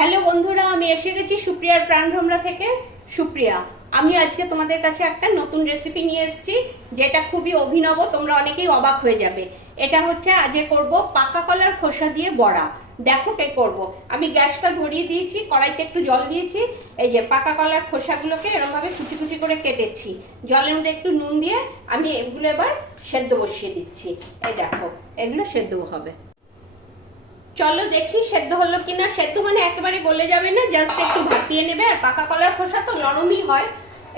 Hello বন্ধুরা, আমি এসে গেছি সুপ্রিয়ার প্রাণভ্রমরা থেকে। সুপ্রিয়া, আমি আজকে তোমাদের কাছে একটা নতুন রেসিপি নিয়ে এসেছি, যেটা খুবই অভিনব। তোমরা অনেকেই অবাক হয়ে যাবে। এটা হচ্ছে আজকে করব পাকা কলার খোসা দিয়ে বড়া। দেখো কে করব। আমি গ্যাসটা ধরিয়ে দিয়েছি, কড়াইতে একটু জল দিয়েছি। এই যে পাকা কলার খোসাগুলোকে এরকমভাবে কুচি কুচি করে কেটেছি। জলের মধ্যে একটু নুন দিয়ে আমি এগুলো এবার সেদ্ধ বসিয়ে দিচ্ছি। এই দেখো, এগুলো সেদ্ধ হবে। চলো দেখি সেদ্ধ হলো কিনা। সেদ্ধ মানে একেবারে গলে যাবে না, জাস্ট একটু ভাপিয়ে নেবে। আর পাকা কলার খোসা তো নরমই হয়।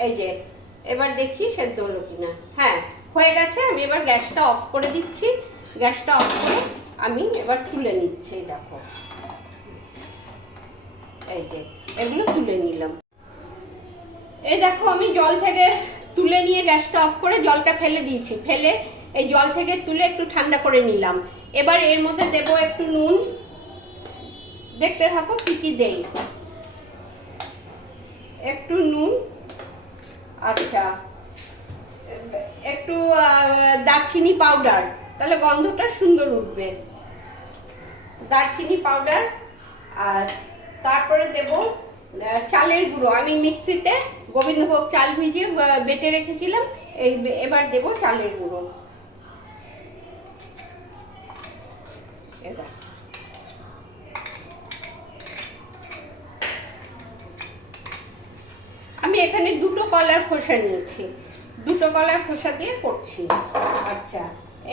এই যে এবার দেখি সেদ্ধ হলো কিনা। হ্যাঁ, হয়ে গেছে। আমি এবার গ্যাসটা অফ করে দিচ্ছি। গ্যাসটা অফ করে আমি এবার তুলে নিচ্ছি। দেখো, এই যে এগুলো তুলে নিলাম। এই দেখো, আমি জল থেকে তুলে নিয়ে গ্যাসটা অফ করে জলটা ফেলে দিয়েছি। ফেলে এই জল থেকে তুলে একটু ঠান্ডা করে নিলাম। এবার এর মধ্যে দেব একটু নুন। দেখতে থাকো কি কি দেই। একটু নুন, আচ্ছা, একটু দারচিনি পাউডার, তাহলে গন্ধটা সুন্দর উঠবে। দারচিনি পাউডার। আর তারপরে দেব চালের গুঁড়ো। আমি মিক্সিতে গোবিন্দভোগ চাল ভিজিয়ে বেটে রেখেছিলাম। এবার দেব চালের গুঁড়ো। এটা আমি এখানে দুটো কলার খোসা নিয়েছি, দুটো কলার খোসা দিয়ে করছি। আচ্ছা,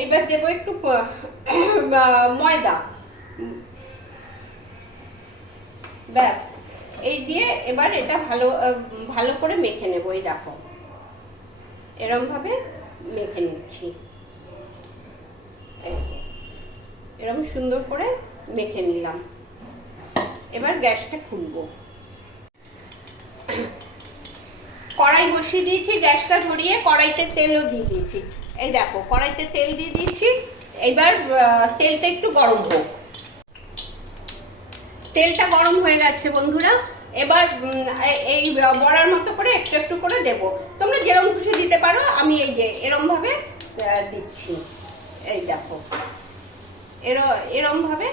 এবার দেবো একটু ময়দা। ব্যাস, এই দিয়ে এবার এটা ভালো ভালো করে মেখে নেব। এই দেখো, এরম ভাবে মেখে নিচ্ছি। এরকম সুন্দর করে মেখে নিলাম। এবার গ্যাসটা খুলবো। কড়াই বসিয়ে দিয়েছি, গ্যাসটা ধরিয়ে কড়াইতে তেলও দিয়ে দিয়েছি। এই দেখো, কড়াইতে তেল দিয়ে দিয়েছি। এবার তেলটা একটু গরম হোক। তেলটা গরম হয়ে গেছে বন্ধুরা। এবার এই বড়ার মতো করে একটু একটু করে দেব। তোমরা যেরকম খুশি দিতে পারো। আমি এই যে এরম ভাবে দিচ্ছি। এই দেখো, এরম ভাবে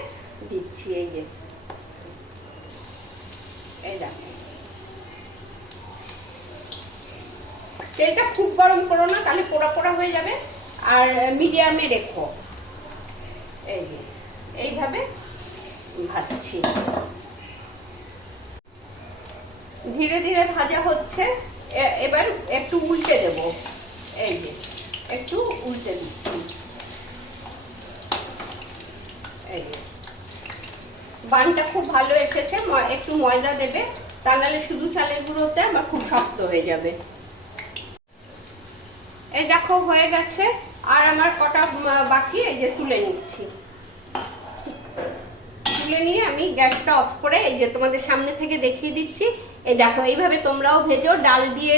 দিচ্ছি। এই যে এই দেখো, তেলটা খুব গরম করো না, তাহলে পোড়া পোড়া হয়ে যাবে। আর মিডিয়ামে রেখো। এই যে এইভাবে ভাজছি। ধীরে ধীরে ভাজা হচ্ছে। এবার একটু উল্টে দেব। এই যে একটু উল্টে দিচ্ছি। এই যে বানটা খুব ভালো এসেছে। একটু ময়দা দেবে, তা নাহলে শুধু চালের গুঁড়োতে আমার খুব শক্ত হয়ে যাবে। এই দেখো হয়ে গেছে। আর আমার কটা বাকি, এই যে তুলে নিচ্ছি। তুলে নিয়ে আমি গ্যাসটা অফ করে এই যে তোমাদের সামনে থেকে দেখিয়ে দিচ্ছি। এই দেখো, এইভাবে তোমরাও ভেজো। ডাল দিয়ে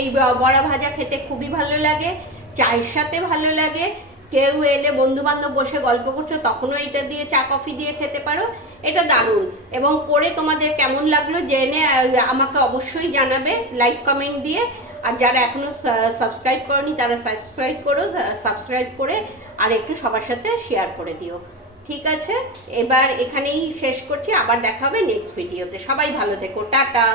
এই বড়া ভাজা খেতে খুবই ভালো লাগে, চায়ের সাথে ভালো লাগে। কেউ এলে, বন্ধু বান্ধব বসে গল্প করছো, তখনও এটা দিয়ে চা কফি দিয়ে খেতে পারো। এটা দারুণ। এবং করে তোমাদের কেমন লাগলো জেনে আমাকে অবশ্যই জানাবে লাইক কমেন্ট দিয়ে। আর যারা এখনো সাবস্ক্রাইব করনি তারা সাবস্ক্রাইব করো। সাবস্ক্রাইব করে আর একটু সবার সাথে শেয়ার করে দিও। ঠিক আছে, এবার এখানেই শেষ করছি। আবার দেখা হবে নেক্সট ভিডিওতে। সবাই ভালো থেকো, টাটা।